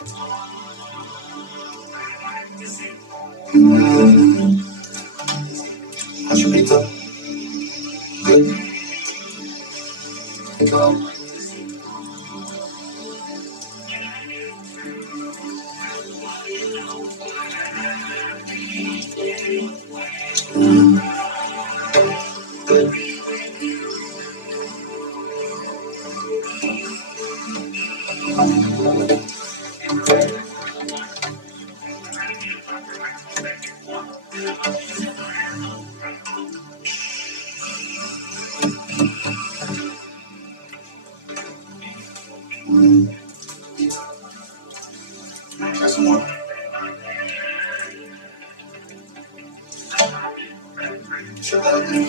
How's your pizza? Good. Good girl. Good. Try some more. Sure that again.